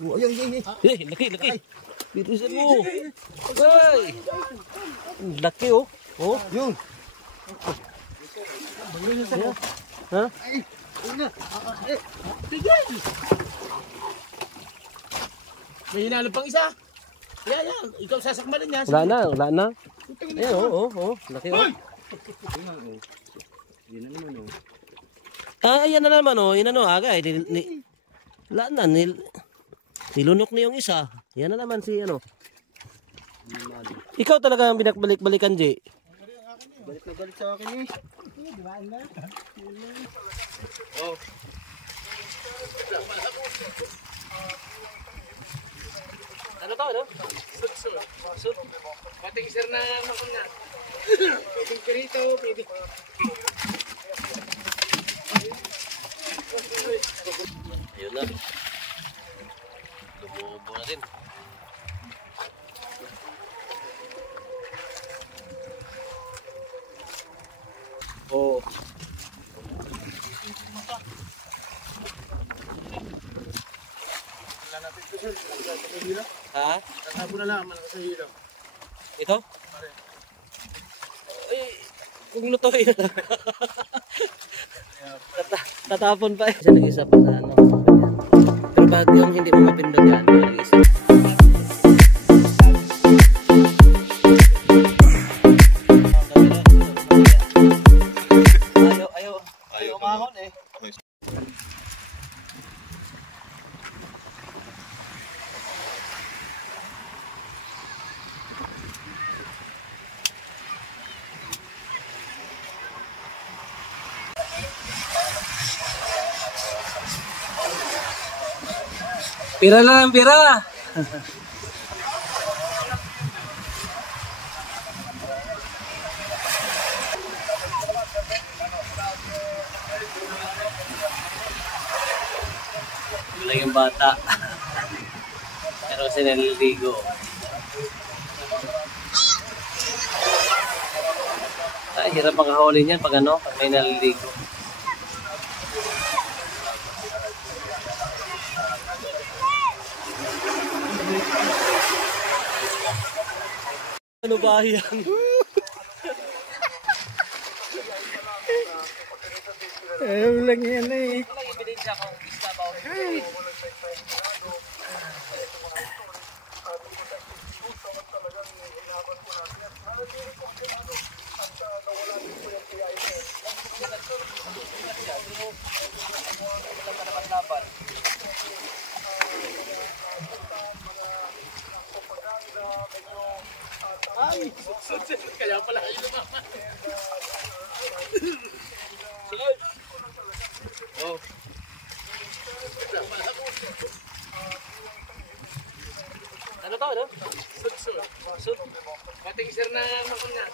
Oh, ay. Laki. Bitisan mo. Ay. Laki oh. Oh. Yung. Ha? Ay. Una. Tigil. May hinalo pang isa. Yan. Ikaw sasakmalan niya. Wala na. Ayan oh. Laki oh. Yan na naman oh. Ayan na naman oh. Inano aga eh. Wala na. Nilunok na yung isa. Yan na naman si ano. Ikaw talaga ang binakbalik-balikan, Jay. Balik na balik sa akin eh. Oh. Ano to, ano? Sud. Pating sir na makon nga. Pwedeng pirito, pwedeng. Ayun na. Lumubo na din. Oh. Ha? Tatabo na lang, malakas sa hilo. Ito? Ay, kung lutoy na lang. Tatapon pa eh. Siya nag-isa pa sa ano. Pero pag yung hindi mo mapindot yan, nag-isa. Ayaw umahon eh. Pira na lang, pira. Wala yung bata. Pero sinaliligo. Ay, hirap makahuli niyan pag ano, pag may naliligo. Ano ba yan? Ayaw lang yan eh. Wala yung ebidensya kung isla ba o Ay, kaya pala kayo naman. Oh. ano to, ano? Sud. Pating sir na makon nga.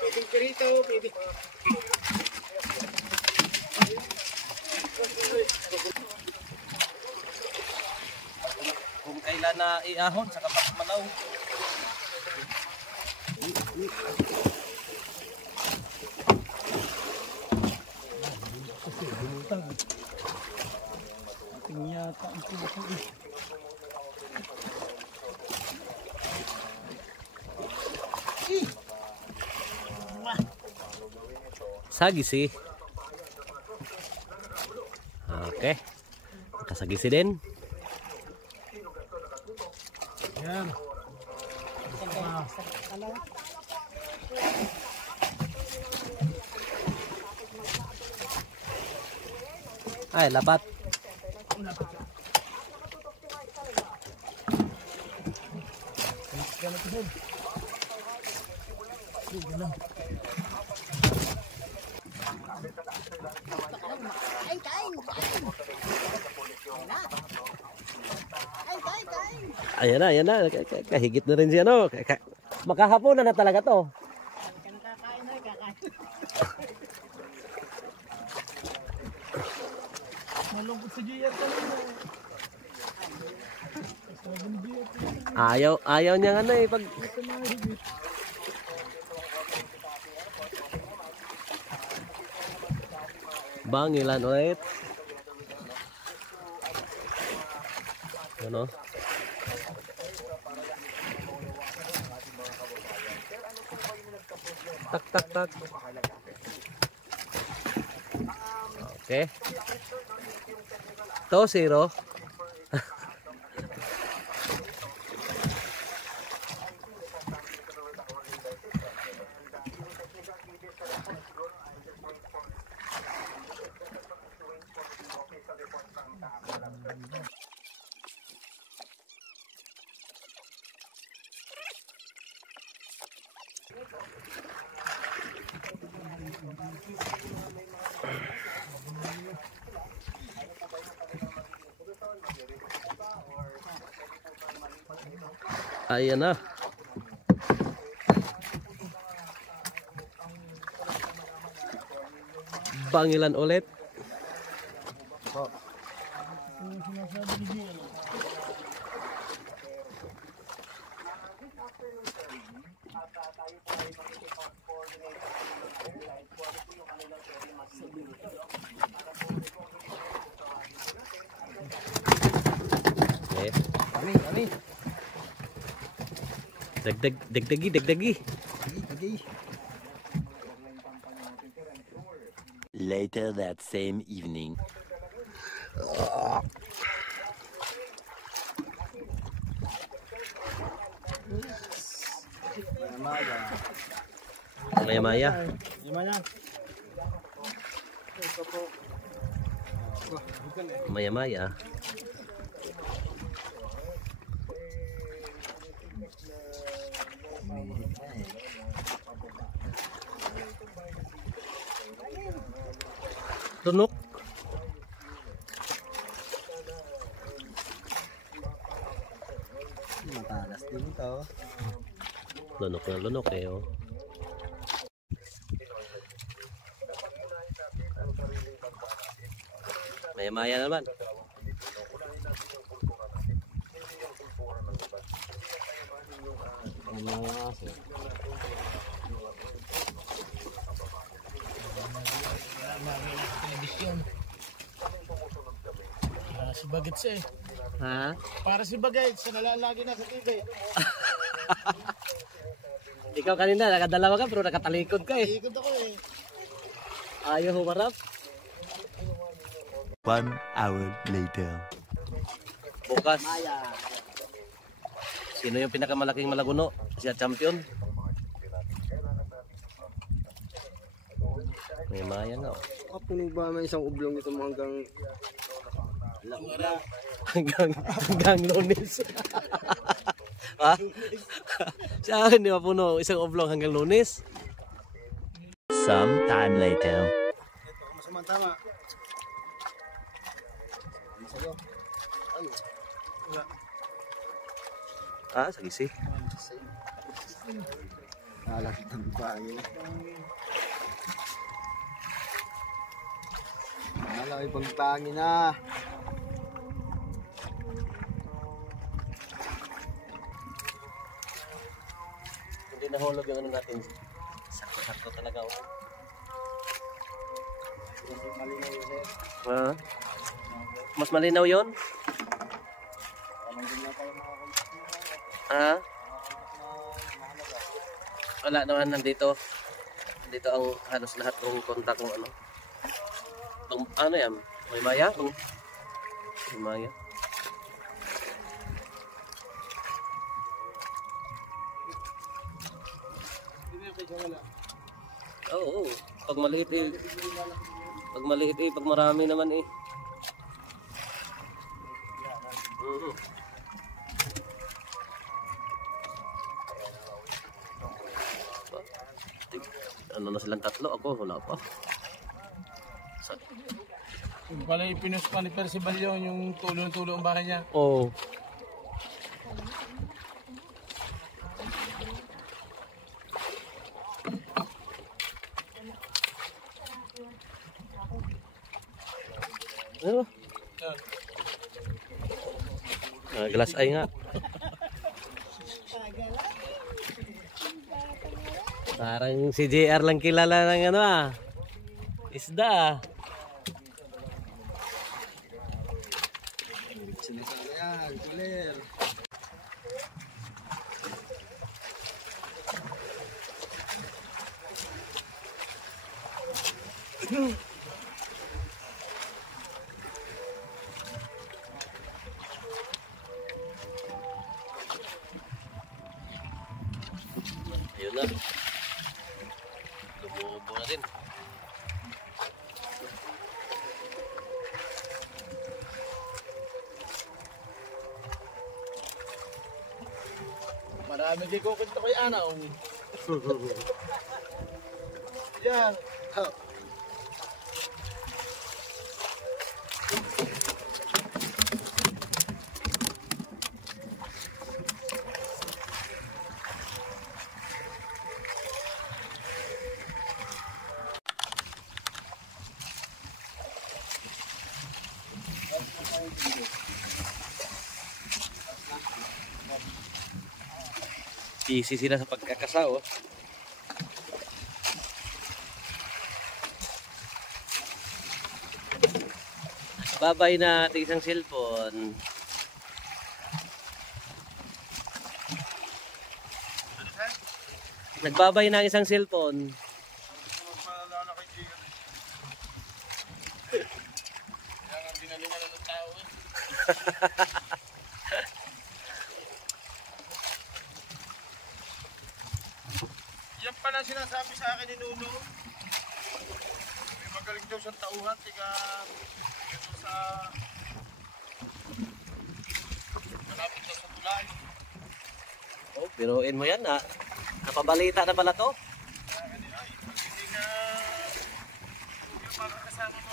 Pwedeng pirito, pwedeng. Kung kailan na iahon sa kapat manaw. Yata ang puso eh. Sagisi. Okay. Nakasagisi din. Yan. Ay, lapat. Ayan na. Kahigit na rin siya, no? Makahapon na talaga to. Malungkot si Gia talaga. Ayaw niya ano eh. Pag... Bangilan ulit. Ano? Tak, tak, tak. Okay. To, 0. Ayan na. Bangilan ulit. Okay. Ani. Dagdagi. Later that same evening. Maya. Maya. Lunok. Matalas din to. Lunok eh. Oh. Maya naman. Si Bagets eh. Ha? Para si Bagets, nalalagi na sa TV. Ikaw kanina nakadalawa ka pero nakatalikod ka eh. Ikot ako eh. Ayaw humarap. 1 hour later. Bukas. Sino yung pinakamalaking malaguno? Siya champion. May maya nga. Puno ba may isang ublong ito hanggang hanggang Lunes. Ha? Sa akin di mapuno isang oblong hanggang Lunes. Some time later. ito, masamang tama. Masayo. Ay. Wala. Ah, sagisi. Nalakit ng bayo. Malaki pang pangin na. Hindi nahulog yung ano natin. Sakto talaga. Mas malinaw yun? Ha? Wala naman nandito. Dito ang halos lahat ng kontak ng ano. Ano yan? May maya? May maya. Oo. Pag maliit eh. Pag marami naman eh. Ano na silang tatlo? Ako wala pa. Pala ipinus pa ni Percival yung tulong-tulong ang bahay niya. Oo. Ano? Glass eye nga. Parang si JR lang kilala ng ano ah. Isda ah. Yan, clear. Ayun na. Lumubo na din. Marami di ko kwento kay Anaw. Yan. Easy sila sa pagkakasaw. Babay na ating isang cellphone. Nagbabay na ang isang cellphone. Magpaalala kay Gio. Yan ang dinalingan ng tao eh. Yan pala sinasabi sa akin ni Nuno. May magaling daw sa tauhan, tiga dito sa malapit daw sa tulay. Oh, biruin mo yan ha. Napabalita na pala to. Hindi na yung mga kasama mo.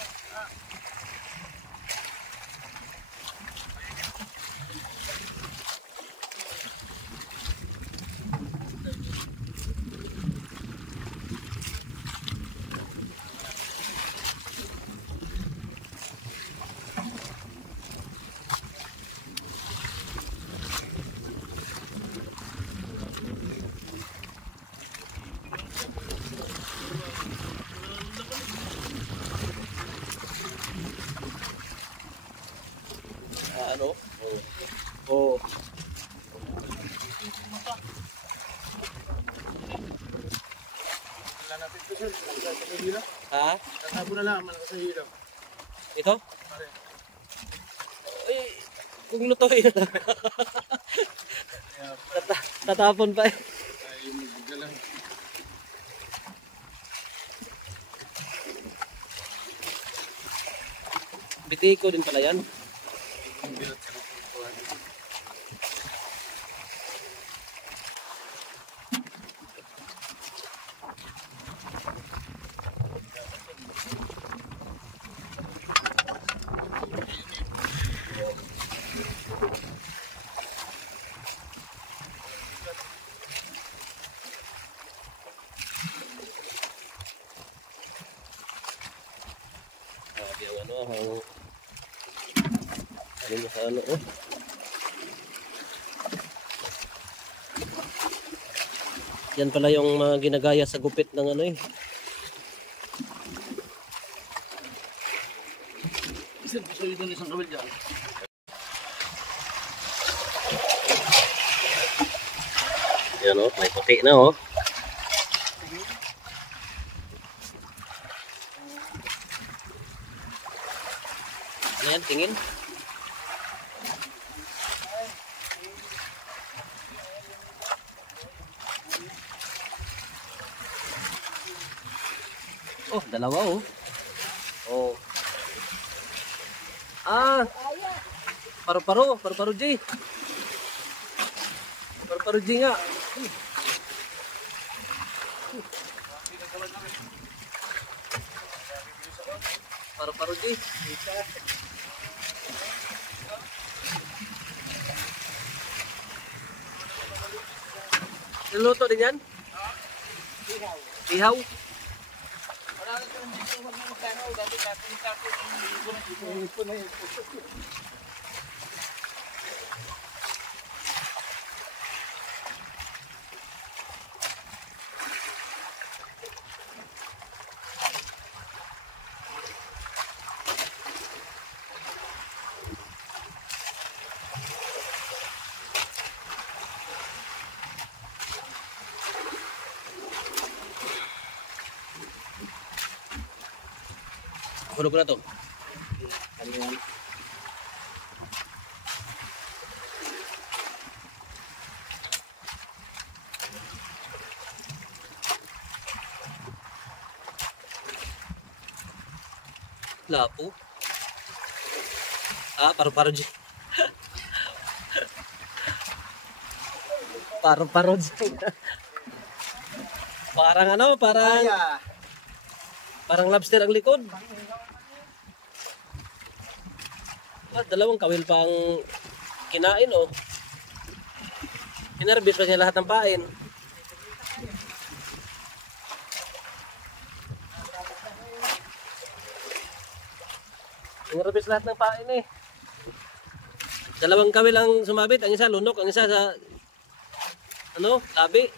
Ano? Oh. Oh. Wala natin ito sir, sa hila. Ha? Tatabo na lang, malakas sa hila. Ito? Ay, kung lutuin na lang. Tatapon pa eh. Ay, magagalang. Bitiko din pala yan. Ang bilat sa lutuan. Yung ano, ano mo sa ano, oh. Yan pala yung mga ginagaya sa gupit ng ano eh. Isang gusto yun doon isang kawil dyan. Yan oh, may puti na oh. Ano yan, tingin? Oh, dalawa oh. Oh. Ah. Paru-paro, paru-paro G. Paru-paro G nga. Paru-paro G. Niluto din yan? Ihaw. Ihaw? Wala na siya dito magkano, dati tapos yung libo na yun. Hulog ko na to. Lapo. Paru-paro dyan. Paru-paro dyan. Parang ano, parang lobster ang likod. Dalawang kawil pang kinain, oh. Hinarbis pa niya lahat ng pain. Hinarbis lahat ng pain, eh. Dalawang kawil ang sumabit, ang isa lunok, ang isa sa labi.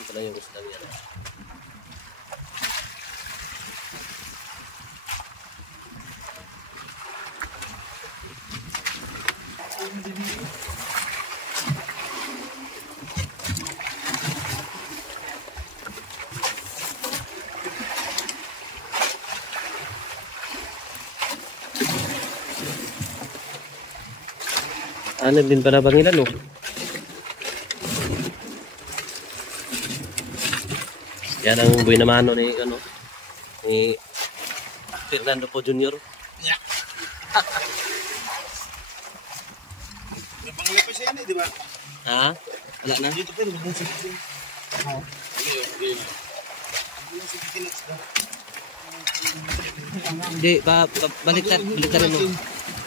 Ito lang yung gusto yan. Ano din pala Bangilan, oh. Yan ang buhay na mano ni Fernando Po Jr. Yeah. May panglapis yan eh, di ba? Ha? Wala na? Dito pa rin, magandang sige. Okay. Hindi, baliktad rin mo.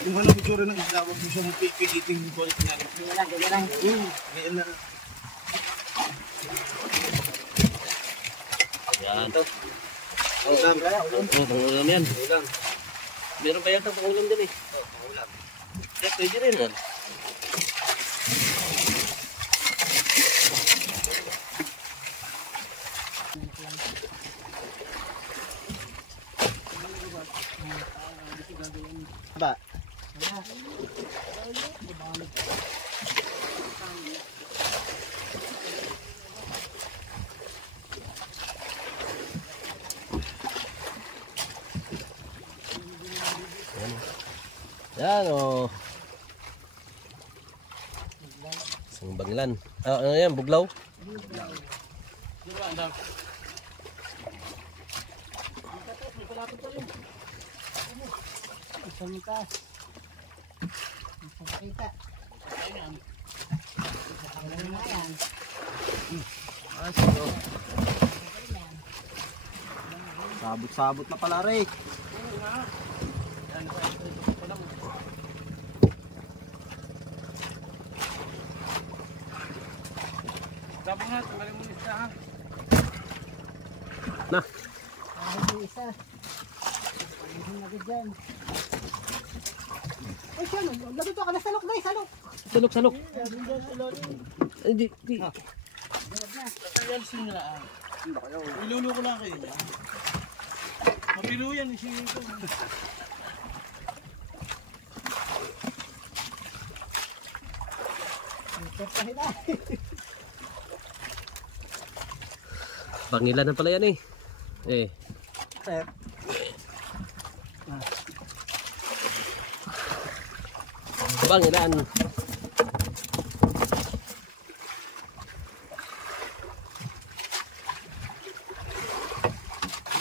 Yung walang picture ng isla, huwag mo siyang pipiliting yung kulit niya. Ganyan lang. Yan. Pangulam yan. Meron pa yata pangulam din eh. Pangulam. Pwede rin yan. Ba? Yan o. Isang Bangilan. Ano yan? Buglaw? Sabot-sabot na pala rin. Sabong nga, tanggalin mo isa ha. Na. Isa. Ayun na dyan. Ay, siya, nagdito ka na salok na, salok. Salok. Di. Ilulo ko lang kayo. Mapilo yan, isingin ko. Bangilan na pala yan eh. Sir. Bangilan.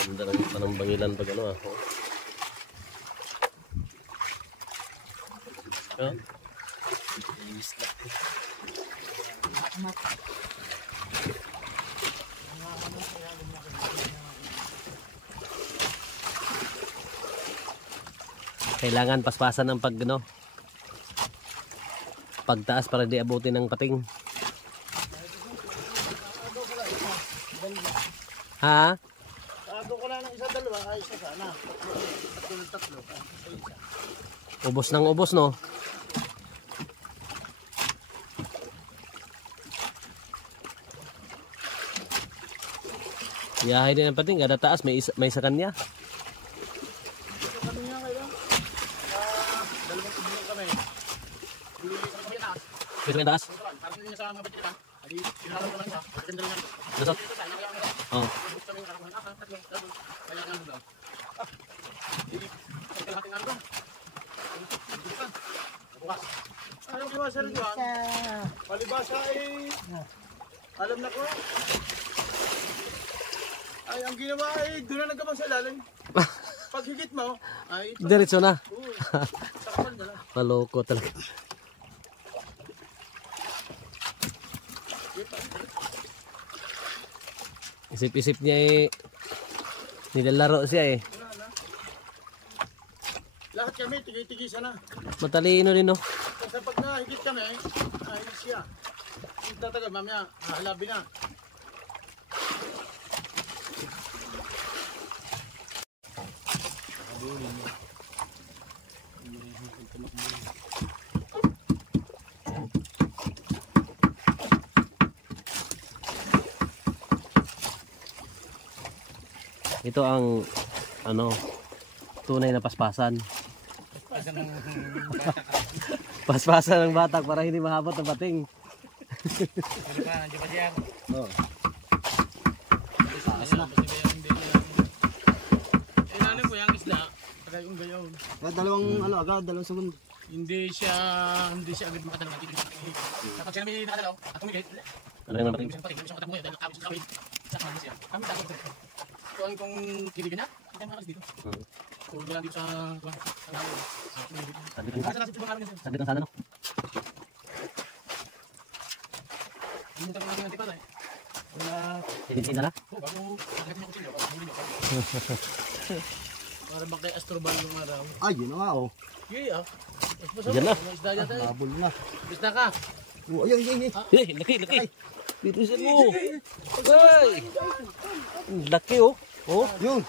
Ganda lang panang Bangilan pag ano ah. Oh. Kailangan paspasan ng pagtaas para di abutin ng pating. Ha? Tago ko lang ng isa, dalawa, ay isa sana. Tatlo. Ubos ng ubos, no? Yahay din ang pating, kada taas may isa kanya. Dito yung taas. Dito. Oh. Anong ginawa sir Juan? Palibasa ay alam na ko. Ay, ang ginawa ay doon na nagkabang sa lalim. Pag higit mo, ay ito. Diretso na. Sakpan na lang. Maloko talaga. Isip-isip niya nilalaro siya Lahat kami, tigay-tigisa na. Matalino din no. Kasi pag nahigit kami, ay siya. Yung tatagal, mamaya, hahalabi na. Ito ang tunay na paspasan. Paspasan ng batak para hindi mahabot ang bating. Oh. Inanin ko yung isda, tagay yung gayaw. Dalawang segundo. Hindi siya agad makatalaw. Kapag siya namin nakatalaw, at tumigay. Ano yung bating? Kami takot. Kuhan kong kiligan niya, hindi tayo makakas dito. Kung wala dito sa Sabit ang sana no? hindi tayo namin nantipat eh. Wala. Sinisin na na? Bago pagkat mo kutsilyo, para bakay astrobal yung araw. Ay, yun na nga oh. Yeah. Yan na. Isda dyan tayo. Habol na. Isda ka. Oh, ayun. Laki. Bitisan mo. Ay! Laki oh. Oh. Yun.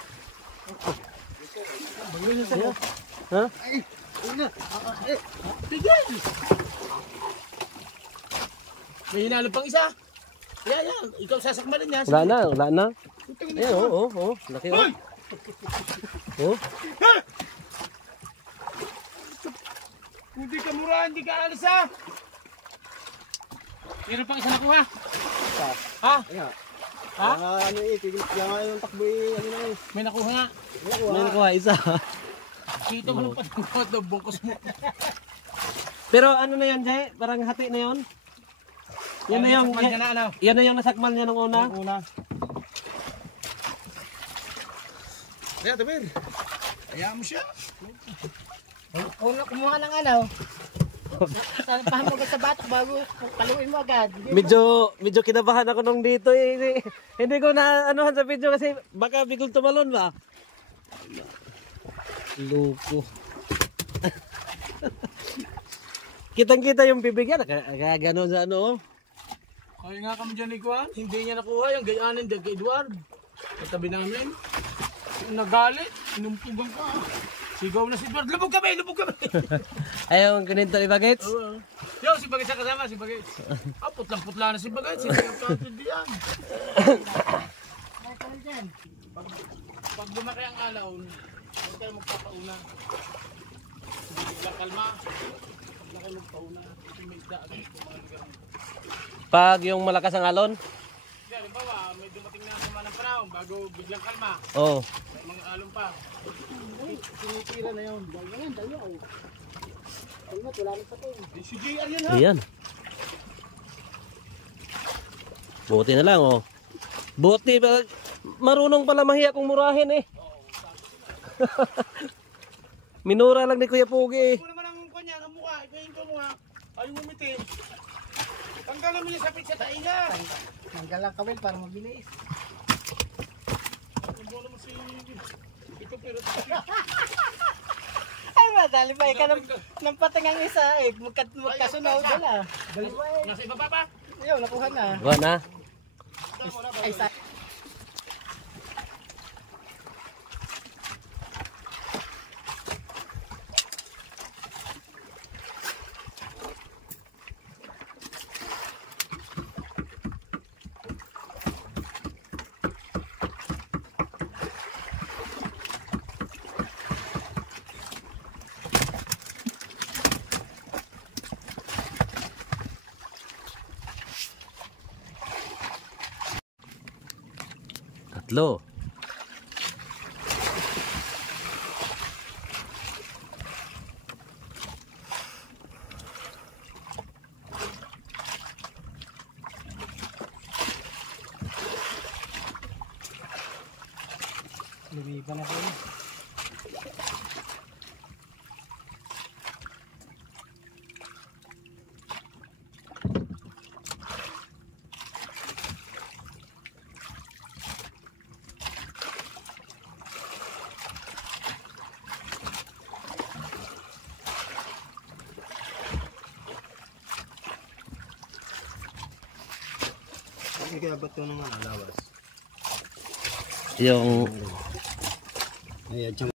Ha? Ay, yun na. Tigil! May hinalo pang isa. Yan. Ikaw sasakmalin niya. Wala na. Ayan oh. Laki oh. Oh. Hindi ka mura, hindi ka alis ha. Meron pang isa nakuha. Ha? Ayan. Ha? Ano tigil kaya nga yung takbo May nakuha nga. May nakuha isa. Kita mo ng patungkot na bungkos mo. Pero ano na yan, Jay? Parang hati na yon. Yan na yung yan na yung nasakmal niya nung una. Kaya Tabir. Kaya mo siya. Una kumuha ng ano. Sanapahan mo agad sa batok bago kaluin mo agad. Medyo kinabahan ako nung dito eh. Hindi ko na anuhan sa video kasi baka biglang tumalon ba. Loko. Kitang-kita yung bibig yan. Gano'n sa ano. Kaya nga kami dyan ni Kuan. Hindi niya nakuha yung gayanin kay Edward. Katabi namin. Nagalit. Inumpugan ka. Sigaw na si Edward. Lubog kami! Ayaw ang ganito ni Bagets. Yo, si Bagets sa kasama. Si Bagets. Putlang-putla na si Bagets. Hindi yung kapit diyan. Pag lumaki ang alaon, huwag tayo magpapauna. Hindi lang kalma. Huwag na kayo magpauna. May isda agad. Pag yung malakas ang alon. Hindi, halimbawa, may dumating na sama ng panahon bago biglang kalma. Oo. May mga alon pa. Tinitira na yun. Dalawa. Wala na sa tayo. Si JR yun ha. Ayan. Buti na lang oh. Buti ba? Marunong pala mahiya kung murahin eh. Minura lang ni Kuya Pugi eh. Ito naman ang kanya, ang mukha. Ito yung kamukha. Ayaw umitin. Tanggalan mo niya sapit sa tainga. Tanggal lang kawil para mabilis. Ang bola mo si... Ito pero... Ay, madali pa ikaw ng patingang isa eh. Magkasunod wala. Nasa iba pa pa? Ayun, nakuha na. Buwan na. Ay, sa... tatlo. Lumiban na po. Kaya ba't ito ng lawas? Yung Ayan,